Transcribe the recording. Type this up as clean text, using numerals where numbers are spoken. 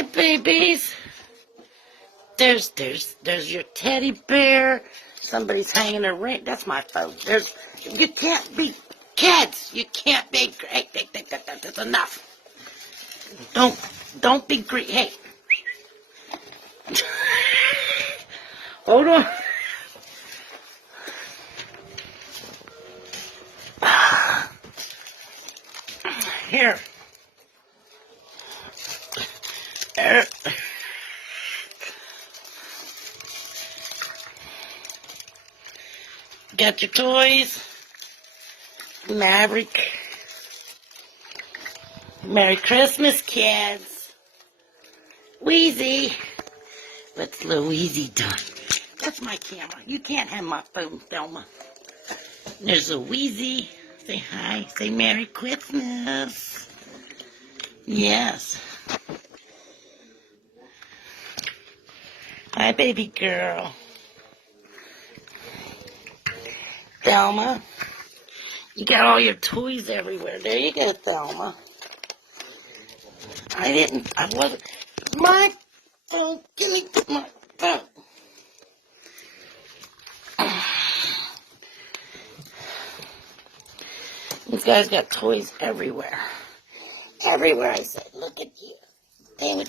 Hi, babies. There's your teddy bear. Somebody's hanging a ring. That's my phone. You can't be kids. You can't be. Hey, that's enough. Don't be greedy. Hey. Hold on. Here. Got your toys. Maverick. Merry Christmas, kids. Wheezy. What's Louise done? That's my camera. You can't have my phone, Thelma. There's Louise. Say hi. Say Merry Christmas. Yes. Hi, baby girl. Thelma. You got all your toys everywhere. There you go, Thelma. I wasn't. My phone. Give me my phone. These guys got toys everywhere. Everywhere, I said. Look at you. They would